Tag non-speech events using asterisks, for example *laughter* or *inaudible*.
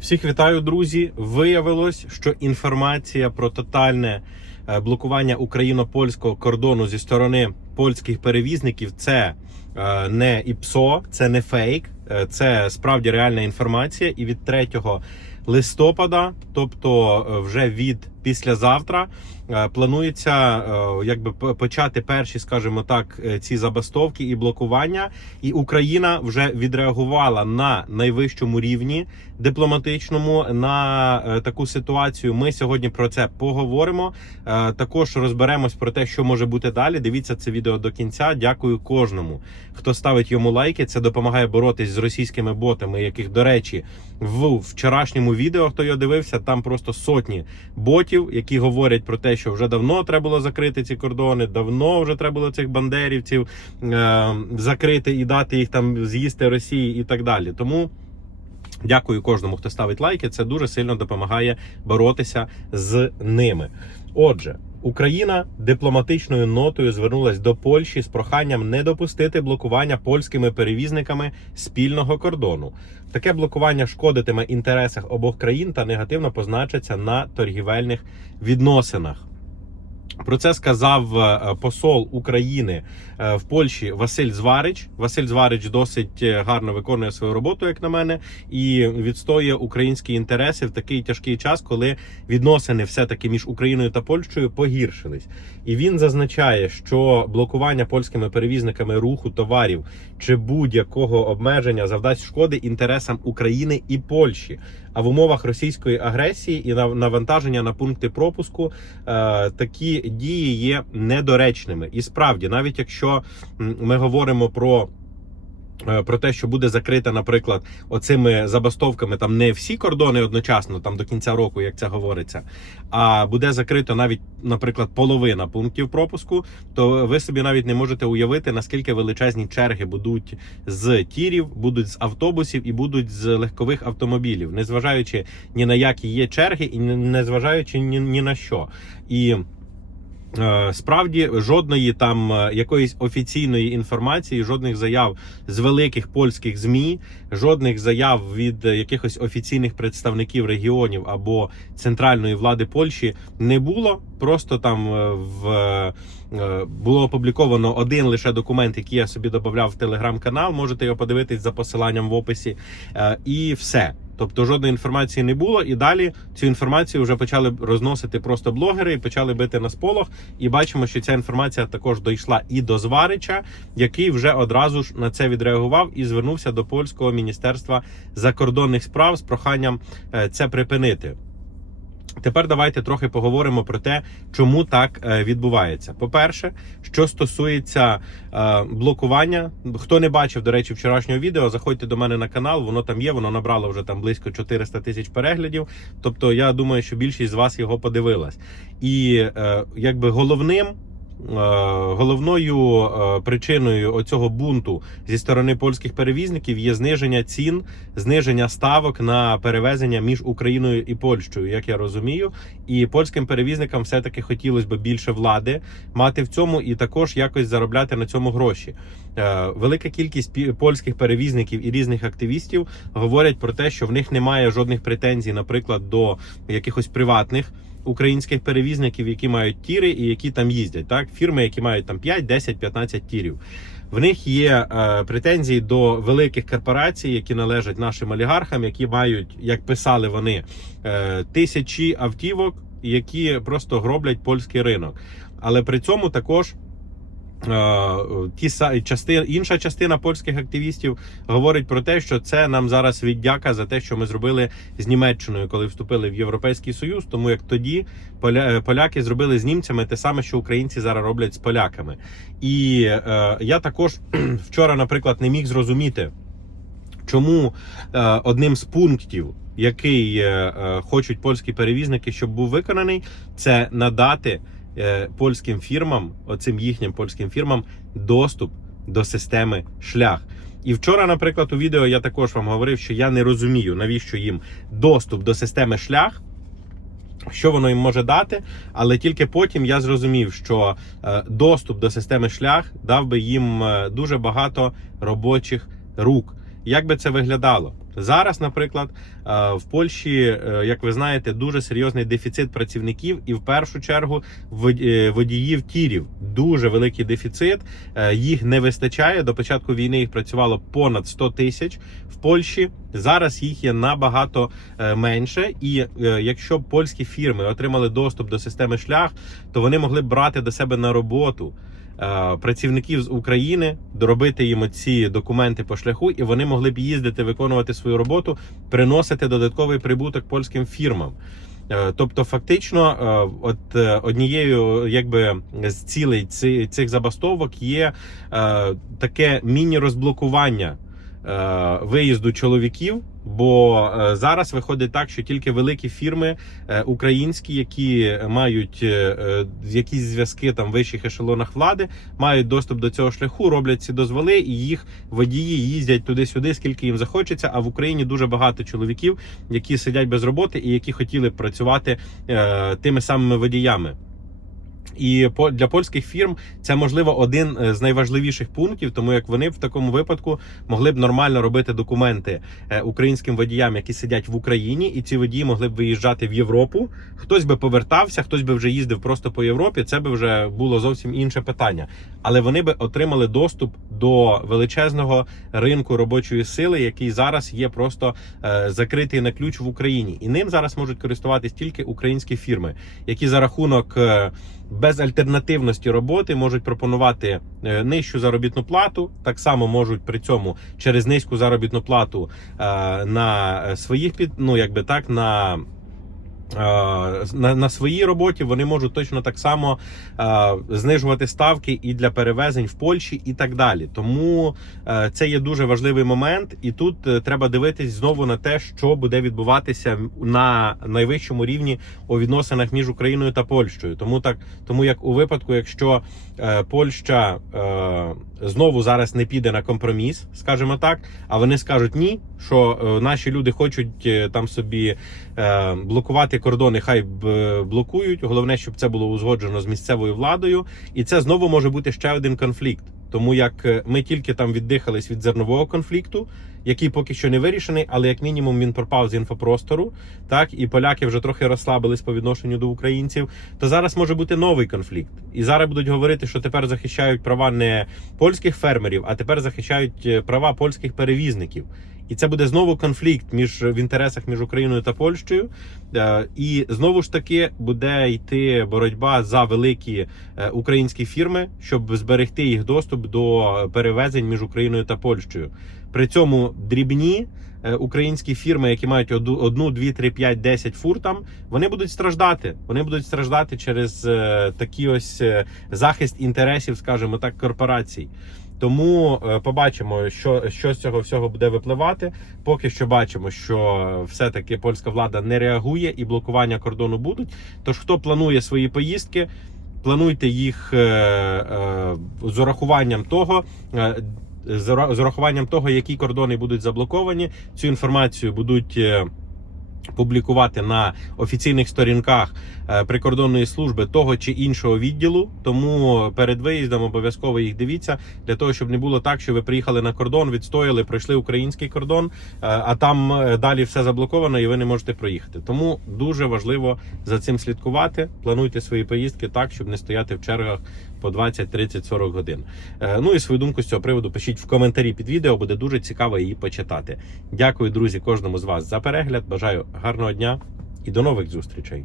Всіх вітаю, друзі. Виявилось, що інформація про тотальне е, блокування україно-польського кордону зі сторони польських перевізників це е, не ІПСО, це не фейк, е, це справді реальна інформація. І від 3 листопада, тобто е, вже від післязавтра, е, планується е, якби почати перші, скажімо так, ці забастовки і блокування. І Україна вже відреагувала на найвищому рівні дипломатичному на таку ситуацію. Ми сьогодні про це поговоримо. Також розберемось про те, що може бути далі. Дивіться це відео до кінця. Dякую кожному, хто ставить йому лайки. Це допомагає боротись з російськими ботами, яких, до речі, в вчорашньому відео, хто його дивився, там просто сотні ботів, які говорять про те, що вже давно треба було закрити ці кордони, давно вже треба було цих бандерівців е, закрити і дати їх там з'їсти Росії і так далі. Тому. Дякую кожному, хто ставить лайки. Це дуже сильно допомагає боротися з ними. Отже, Україна дипломатичною нотою звернулась до Польщі з проханням не допустити блокування польськими перевізниками спільного кордону. Таке блокування шкодитиме інтересах обох країн та негативно позначиться на торгівельних відносинах. Про це сказав е, посол України е, в Польщі Василь Зварич. Василь Зварич досить е, гарно виконує свою роботу, як на мене, і відстоює українські інтереси в такий тяжкий час, коли відносини все таки між Україною та Польщею погіршились. І він зазначає, що блокування польськими перевізниками руху товарів чи будь-якого обмеження завдасть шкоди інтересам України і Польщі. А в умовах російської агресії і нав- навантаження на пункти пропуску такі дії є недоречними. І справді, навіть якщо ми говоримо про. е, Про те, що буде закрита, наприклад, оцими забастовками там не всі кордони одночасно, там до кінця року, як це говориться, а буде закрито навіть, наприклад, половина пунктів пропуску, то ви собі навіть не можете уявити, наскільки величезні черги будуть з тірів, будуть з автобусів і будуть з легкових автомобілів, незважаючи ні на які є черги, і не- незважаючи ні, ні на що. І справді жодної там е, якоїсь офіційної інформації, жодних заяв з великих польських змі, жодних заяв від е, якихось офіційних представників регіонів або центральної влади Польщі не було. Просто там е, в е, було опубліковано один лише документ, який я собі додавав в телеграм-канал. Можете його подивитись за посиланням в описі, Е, і все. Тобто жодної інформації не було, і далі цю інформацію вже почали розносити просто блогери і почали бити на сполох. І бачимо, що ця інформація також дійшла і до Зварича, який вже одразу ж на це відреагував і звернувся до польського міністерства закордонних справ з проханням е, це припинити. Тепер давайте трохи поговоримо про те, чому так е, відбувається. По-перше, що стосується е, блокування, хто не бачив, до речі, вчорашнього відео, заходьте до мене на канал, воно там є, воно набрало вже там близько 400 тисяч переглядів. Тобто, я думаю, що більшість з вас його подивилась. І е, якби головним. Е, Головною е, причиною оцього бунту зі сторони польських перевізників є зниження цін, зниження ставок на перевезення між Україною і Польщею, як я розумію. І польським перевізникам все-таки хотілося б більше влади мати в цьому і також якось заробляти на цьому гроші. Е, Велика кількість польських перевізників і різних активістів говорять про те, що в них немає жодних претензій, наприклад, до якихось приватних. Українських перевізників, які мають тіри і які там їздять, так фірми, які мають там 5, 10, 15 тірів. В них є е, претензії до великих корпорацій, які належать нашим олігархам, які мають, як писали вони, е, тисячі автівок, які просто гроблять польський ринок. Але при цьому також. Е, Ті са- части, інша частина польських активістів говорить про те, що це нам зараз віддяка за те, що ми зробили з Німеччиною, коли вступили в Європейський Союз. Тому як тоді поля, е, поляки зробили з німцями те саме, що українці зараз роблять з поляками. І е, я також *clears throat* вчора, наприклад, не міг зрозуміти, чому е, одним з пунктів, який е, е, хочуть польські перевізники, щоб був виконаний, це надати польським фірмам, оцим їхнім польським фірмам, доступ до системи шлях. І вчора, наприклад, у відео я також вам говорив, що я не розумію, навіщо їм доступ до системи шлях. Що воно їм може дати, але тільки потім я зрозумів, що е, доступ до системи шлях дав би їм е, дуже багато робочих рук. Як би це виглядало? Зараз, наприклад, е, в Польщі, е, як ви знаєте, дуже серйозний дефіцит працівників, і в першу чергу е, водіїв тірів. Дуже великий дефіцит. Їх не вистачає. До початку війни їх працювало понад 100 тисяч в Польщі. Зараз їх є набагато менше. І якщо б польські фірми отримали доступ до системи шлях, то вони могли брати до себе на роботу працівників з України, доробити їм ці документи по шляху, і вони могли б їздити, виконувати свою роботу, приносити додатковий прибуток польським фірмам. Е, Тобто, фактично, е, от е, однією якби з цілей цих забастовок є е, таке міні-розблокування е, виїзду чоловіків. Бо е, зараз виходить так, що тільки великі фірми е, українські, які мають е, якісь зв'язки там в вищих ешелонах влади, мають доступ до цього шляху, роблять ці дозволи, і їх водії їздять туди-сюди, скільки їм захочеться. А в Україні дуже багато чоловіків, які сидять без роботи і які хотіли б працювати тими самими водіями. І для польських фірм це можливо один е, з найважливіших пунктів, тому як вони в такому випадку могли б нормально робити документи е, українським водіям, які сидять в Україні, і ці водії могли б виїжджати в Європу. Хтось би повертався, хтось би вже їздив просто по Європі. Це би вже було зовсім інше питання. Але вони би отримали доступ до величезного ринку робочої сили, який зараз є просто е, закритий на ключ в Україні, і ним зараз можуть користуватись тільки українські фірми, які за рахунок е, безальтернативності роботи можуть пропонувати е, нижчу заробітну плату. Так само можуть при цьому через низьку заробітну плату е, на своїх під ну якби так на. На, на своїй роботі вони можуть точно так само е, знижувати ставки і для перевезень в Польщі, і так далі. Тому е, це є дуже важливий момент, і тут е, треба дивитись знову на те, що буде відбуватися на найвищому рівні у відносинах між Україною та Польщею. Тому так, тому як у випадку, якщо е, Польща е, знову зараз не піде на компроміс, скажімо так, а вони скажуть ні, що е, наші люди хочуть е, там собі е, блокувати кордони, хай блокують. Головне, щоб це було узгоджено з місцевою владою, і це знову може бути ще один конфлікт. Тому як е, ми тільки там віддихались від зернового конфлікту, який поки що не вирішений, але як мінімум він пропав з інфопростору, так і поляки вже трохи розслабились по відношенню до українців. То зараз може бути новий конфлікт, і зараз будуть говорити, що тепер захищають права не польських фермерів, а тепер захищають е, права польських перевізників. І це буде знову конфлікт між в інтересах між Україною та Польщею. Е, І знову ж таки буде йти боротьба за великі е, українські фірми, щоб зберегти їх доступ до перевезень між Україною та Польщею. При цьому дрібні е, українські фірми, які мають одну, дві, три, п'ять, десять фур там, вони будуть страждати. Вони будуть страждати через е, такий ось е, захист інтересів, скажімо так, корпорацій. Тому е, побачимо, що, що з цього всього буде випливати. Поки що бачимо, що все-таки польська влада не реагує і блокування кордону будуть. Тож, хто планує свої поїздки, плануйте їх е, е, з урахуванням того. з урахуванням того, які кордони будуть заблоковані, цю інформацію будуть публікувати на офіційних сторінках е, прикордонної служби того чи іншого відділу. Тому перед виїздом обов'язково їх дивіться для того, щоб не було так, що ви приїхали на кордон, відстояли, пройшли український кордон, е, а там е, далі все заблоковано і ви не можете проїхати. Тому дуже важливо за цим слідкувати. Плануйте свої поїздки так, щоб не стояти в чергах по 20, 30, 40 годин. Е, Ну і свою думку з цього приводу пишіть в коментарі під відео, буде дуже цікаво її почитати. Дякую, друзі, кожному з вас за перегляд. Бажаю гарного дня і до нових зустрічей.